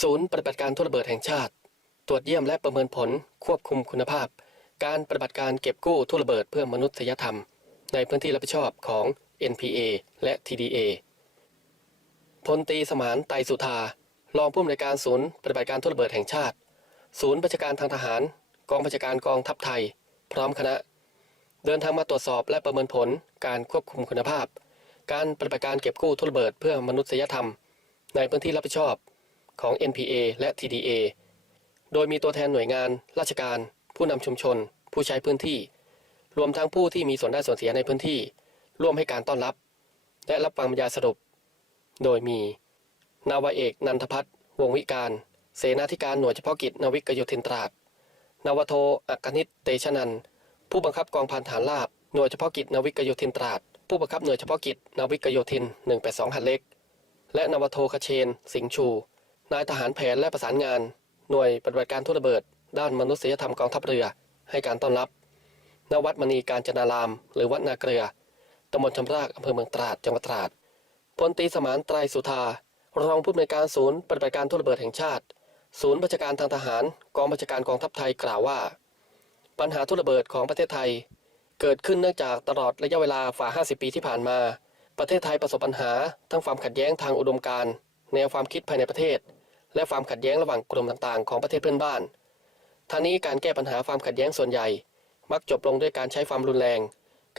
ศูนย์ปฏิบัติการทุ่ระเบิดแห่งชาติ ตรวจเยี่ยมและประเมินผลควบคุมคุณภาพ การปฏิบัติการเก็บกู้ทุ่ระเบิดเพื่อมนุษยธรรม ในพื้นที่รับผิดชอบของ NPA และ TDA พลตีสมานไตสุธารองผู้อำนวยการศูนย์ปฏิบัติการทุ่ระเบิดแห่งชาติ ศูนย์บัญชาการทางทหาร กองบัญชาการกองทัพไทย พร้อมคณะ เดินทางมาตรวจสอบและประเมินผลการควบคุมคุณภาพ การปฏิบัติการเก็บกู้ทุ่ระเบิดเพื่อมนุษยธรรม ในพื้นที่รับผิดชอบ ของ NPA และ TDA โดยมีตัวแทนหน่วยงาน ราชการ ผู้นำชุมชน ผู้ใช้พื้นที่ รวมทั้งผู้ที่มีส่วนได้ส่วนเสียในพื้นที่ ร่วมให้การต้อนรับ และรับฟังบรรยายสรุป โดยมี นาวาเอกนันทพัฒน์วงวิการ เสนาธิการหน่วยเฉพาะกิจนาวิกโยธินตราดนาวโทอักนิตเตชะนันผู้บังคับกองพันฐานราบหน่วยเฉพาะกิจนาวิกโยธินตราดผู้บังคับหน่วยเฉพาะกิจนาวิกโยธิน 182หัดเล็ก และนาวโทคเชน สิงห์ชู นายทหารแผนและประสานงาน หน่วยปฏิบัติการทุ่ระเบิด ด้านมนุษยธรรมกองทัพเรือ ให้การต้อนรับ ณ วัดมณีการจนาราม หรือวัดนาเกลือ ตำบลชำรากอำเภอเมืองตราด จังหวัดตราด พลตีสมานไตรสุธา รองผู้อำนวยการศูนย์ปฏิบัติการทุ่ระเบิดแห่งชาติ ศูนย์บัญชาการทางทหาร กองบัญชาการกองทัพไทยกล่าวว่า ปัญหาทุ่ระเบิดของประเทศไทย เกิดขึ้นเนื่องจากตลอดระยะเวลาฝ่า 50 ปีที่ผ่านมา ประเทศไทยประสบปัญหา ทั้งความขัดแย้งทางอุดมการณ์แนวความคิดภายในประเทศ และความขัดแย้งระหว่างกลุ่มต่างๆ ของประเทศเพื่อนบ้านท่านี้การแก้ปัญหาความขัดแย้งส่วนใหญ่ มักจบลงด้วยการใช้ความรุนแรง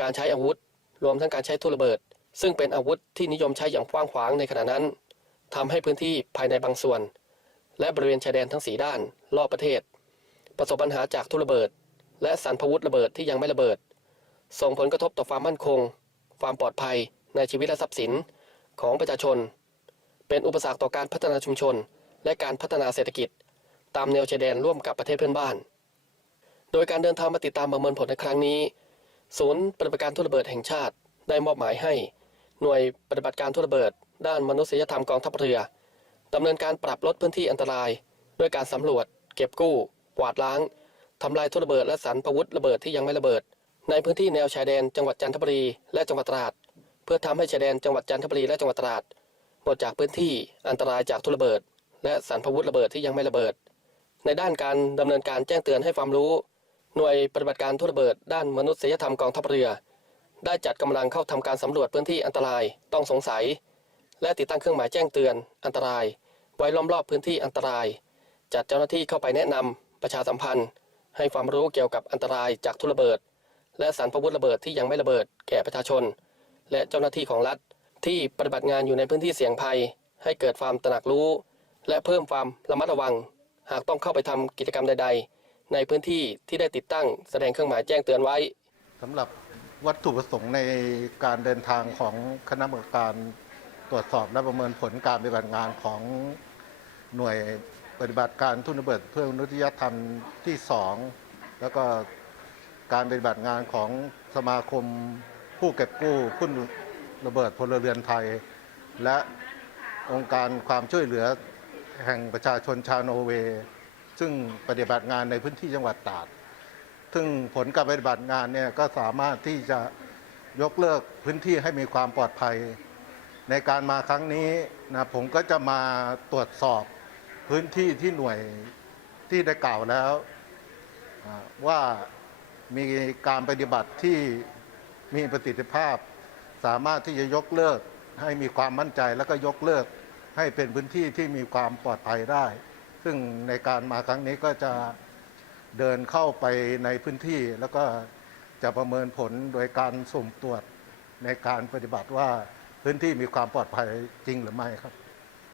การใช้อาวุธ รวมทั้งการใช้ทุ่นระเบิด ซึ่งเป็นอาวุธที่นิยมใช้อย่างกว้างขวางในขณะนั้นทำให้พื้นที่ภายในบางส่วน และบริเวณชายแดนทั้งสีด้านรอบประเทศ ประสบปัญหาจากทุ่นระเบิด และสันพวุธระเบิดที่ยังไม่ระเบิด ส่งผลกระทบต่อความมั่นคง ความปลอดภัยในชีวิตและทรัพย์สินของประชาชน เป็นอุปสรรคต่อการพัฒนาชุมชน และการพัฒนาเศรษฐกิจ ตามแนวชายแดนร่วมกับประเทศเพื่อนบ้าน โดยการเดินทางมาติดตามประเมินผลในครั้งนี้ ศูนย์ปฏิบัติการทุ่ระเบิดแห่งชาติได้มอบหมายให้ หน่วยปฏิบัติการทุ่ระเบิด ด้านมนุษยธรรมกองทัพเรือดำเนินการปรับลดพื้นที่อันตราย ด้วยการสำรวจ เก็บกู้กวาดล้างทำลายทุ่ระเบิดและสันพวุธระเบิดที่ยังไม่ระเบิด ในพื้นที่แนวชายแดนจังหวัดจันทบุรีและจังหวัดตราด เพื่อทำให้ชายแดนจังหวัดจันทบุรีและจังหวัดตราดหมดจากพื้นที่อันตรายจากทุ่ระเบิด และสันพวุธระเบิดที่ยังไม่ระเบิด ในด้านการดำเนินการแจ้งเตือนให้ความรู้ หน่วยปฏิบัติการทุ่ระเบิด ด้านมนุษยธรรมกองทัพเรือ ได้จัดกำลังเข้าทำการสำรวจพื้นที่อันตรายต้องสงสัย และติดตั้งเครื่องหมายแจ้งเตือนอันตราย ไว้ล้อมรอบพื้นที่อันตราย จัดเจ้าหน้าที่เข้าไปแนะนำประชาสัมพันธ์ ให้ความรู้เกี่ยวกับอันตรายจากทุนระเบิด และสารพวุธระเบิดที่ยังไม่ระเบิด แก่ประชาชน และเจ้าหน้าที่ของรัฐที่ปฏิบัติงานอยู่ในพื้นที่เสี่ยงภัย ให้เกิดความตระหนักรู้ และเพิ่มความระมัดระวัง หากต้องเข้าไปทำกิจกรรมใด ๆ ในพื้นที่ที่ได้ติดตั้งแสดงเครื่องหมายแจ้งเตือนไว้สำหรับวัตถุประสงค์ในการเดินทางของคณะกรรมการตรวจสอบและประเมินผลการปฏิบัติงานของหน่วยปฏิบัติการทุนระเบิดเพื่อมนุษยธรรมที่สองแล้วก็การปฏิบัติงานของสมาคมผู้เก็บกู้ทุนระเบิดพลเรือนไทย และองค์การความช่วยเหลือ แห่งประชาชนชาวโนเวย์ซึ่งปฏิบัติงานในพื้นที่จังหวัดตราดซึ่งผลการปฏิบัติงานเนี่ยก็สามารถที่จะยกเลิกพื้นที่ให้มีความปลอดภัย ในการมาครั้งนี้นะผมก็จะมาตรวจสอบพื้นที่ที่หน่วยที่ได้กล่าวแล้วว่ามีการปฏิบัติที่มีประสิทธิภาพ สามารถที่จะยกเลิกให้มีความมั่นใจแล้วก็ยกเลิก ให้เป็นพื้นที่ที่มีความปลอดภัยได้ ซึ่งในการมาครั้งนี้ก็จะเดินเข้าไปในพื้นที่ แล้วก็จะประเมินผลโดยการสุ่มตรวจในการปฏิบัติว่าพื้นที่มีความปลอดภัยจริงหรือไม่ครับ